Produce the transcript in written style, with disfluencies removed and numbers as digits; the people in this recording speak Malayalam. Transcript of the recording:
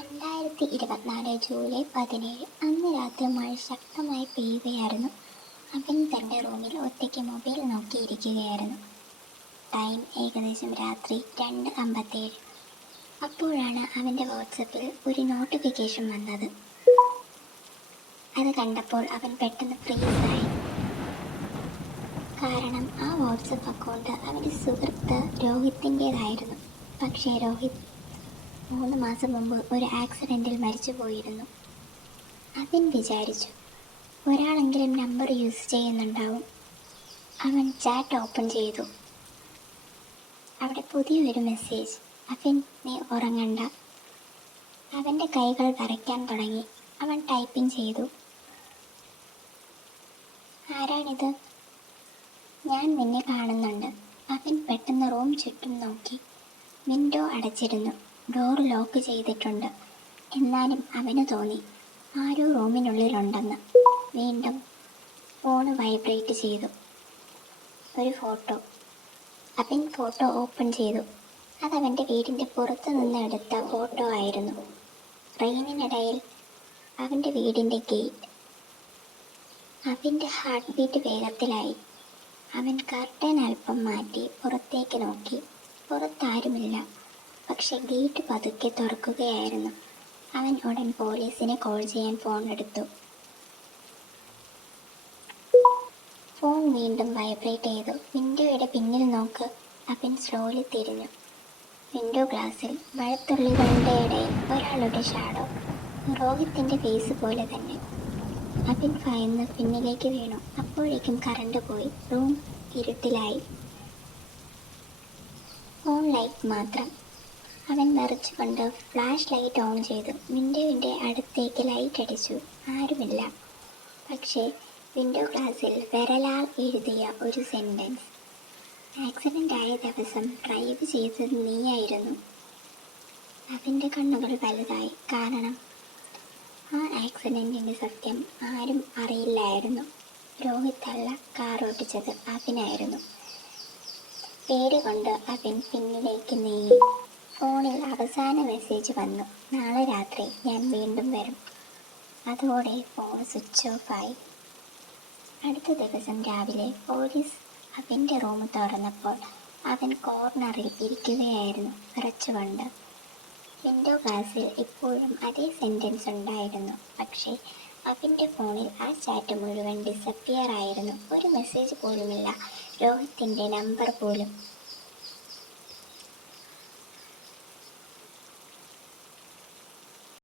2024 ജൂലൈ 17 അന്ന് രാത്രി മഴ ശക്തമായി പെയ്യുകയായിരുന്നു. അവൻ തൻ്റെ റൂമിൽ ഒറ്റയ്ക്ക് മൊബൈൽ നോക്കിയിരിക്കുകയായിരുന്നു. ടൈം ഏകദേശം രാത്രി 2:57. അപ്പോഴാണ് അവൻ്റെ വാട്സപ്പിൽ ഒരു നോട്ടിഫിക്കേഷൻ വന്നത്. അത് കണ്ടപ്പോൾ അവൻ പെട്ടെന്ന് ഫ്രീസായി. കാരണം ആ വാട്സപ്പ് അക്കൗണ്ട് അവൻ്റെ സുഹൃത്ത് രോഹിത്തിൻ്റേതായിരുന്നു. പക്ഷേ രോഹിത് 3 മാസം മുമ്പ് ഒരു ആക്സിഡൻറ്റിൽ മരിച്ചു പോയിരുന്നു. അവൻ വിചാരിച്ചു, ഒരാളെങ്കിലും നമ്പർ യൂസ് ചെയ്യുന്നുണ്ടാവും. അവൻ ചാറ്റ് ഓപ്പൺ ചെയ്തു. അവിടെ പുതിയൊരു മെസ്സേജ്: അവൻ, നീ ഉറങ്ങണ്ട. അവൻ്റെ കൈകൾ വരയ്ക്കാൻ തുടങ്ങി. അവൻ ടൈപ്പിംഗ് ചെയ്തു. ആരാണിത്? ഞാൻ നിന്നെ കാണുന്നുണ്ട്. അവൻ പെട്ടെന്ന് റൂം ചുറ്റും നോക്കി. വിൻഡോ അടച്ചിരുന്നു. ഡോർ ലോക്ക് ചെയ്തിട്ടുണ്ട്. എന്നാലും അവന് തോന്നി ആരോ റൂമിനുള്ളിലുണ്ടെന്ന്. വീണ്ടും ഫോണ് വൈബ്രേറ്റ് ചെയ്തു. ഒരു ഫോട്ടോ. അവൻ ഫോട്ടോ ഓപ്പൺ ചെയ്തു. അതവൻ്റെ വീടിൻ്റെ പുറത്തു നിന്ന് എടുത്ത ഫോട്ടോ ആയിരുന്നു. റെയിനിനിടയിൽ അവൻ്റെ വീടിൻ്റെ ഗേറ്റ്. അവൻ്റെ ഹാർട്ട് ബീറ്റ് വേഗത്തിലായി. അവൻ കർട്ടൻ അല്പം മാറ്റി പുറത്തേക്ക് നോക്കി. പുറത്താരുമില്ല. പക്ഷെ ഗേറ്റ് പതുക്കെ തുറക്കുകയായിരുന്നു. അവൻ ഉടൻ പോലീസിനെ കോൾ ചെയ്യാൻ ഫോൺ എടുത്തു. ഫോൺ വീണ്ടും വൈബ്രേറ്റ് ചെയ്തു. വിൻഡോയുടെ പിന്നിൽ നോക്ക്. അവൻ സ്ലോലി തിരിഞ്ഞു. വിൻഡോ ഗ്ലാസ്സിൽ മഴത്തുള്ളികളുടെ ഇടയിൽ ഒരാളുടെ ഷാഡോ. രോഹിത്തിൻ്റെ ഫേസ് പോലെ തന്നെ. അവൻ ഭയന്ന് പിന്നിലേക്ക് വീണു. അപ്പോഴേക്കും കറണ്ട് പോയി. റൂം ഇരുട്ടിലായി. ഫോൺ ലൈറ്റ് മാത്രം. അവൻ വിറച്ചുകൊണ്ട് ഫ്ലാഷ് ലൈറ്റ് ഓൺ ചെയ്തു. വിൻഡോവിൻ്റെ അടുത്തേക്ക് ലൈറ്റ് അടിച്ചു. ആരുമില്ല. പക്ഷേ വിൻഡോ ഗ്ലാസ്സിൽ വിരലാൽ എഴുതിയ ഒരു സെൻറ്റൻസ്: ആക്സിഡൻ്റ് ആയ ദിവസം ഡ്രൈവ് ചെയ്തത് നീയായിരുന്നു. അവൻ്റെ കണ്ണുകൾ വലുതായി. കാരണം ആ ആക്സിഡൻറ്റിൻ്റെ സത്യം ആരും അറിയില്ലായിരുന്നു. രോഹിത്തല്ല കാർ ഓടിച്ചത്, അവനായിരുന്നു. പേടികൊണ്ട് അവൻ പിന്നിലേക്ക് നീങ്ങി. ഫോണിൽ അവസാന മെസ്സേജ് വന്നു: നാളെ രാത്രി ഞാൻ വീണ്ടും വരും. അതോടെ ഫോൺ സ്വിച്ച് ഓഫായി. അടുത്ത ദിവസം രാവിലെ പോലീസ് അവൻ്റെ റൂം തുറന്നപ്പോൾ അവൻ കോർണറിൽ ഇരിക്കുകയായിരുന്നു, വിറച്ചുകൊണ്ട്. വിൻഡോ ഗ്ലാസ്സിൽ ഇപ്പോഴും അതേ സെൻറ്റൻസ് ഉണ്ടായിരുന്നു. പക്ഷേ അവൻ്റെ ഫോണിൽ ആ ചാറ്റ് മുഴുവൻ ഡിസപ്പിയർ ആയിരുന്നു. ഒരു മെസ്സേജ് പോലുമില്ല. രോഹിത്തിൻ്റെ നമ്പർ പോലും.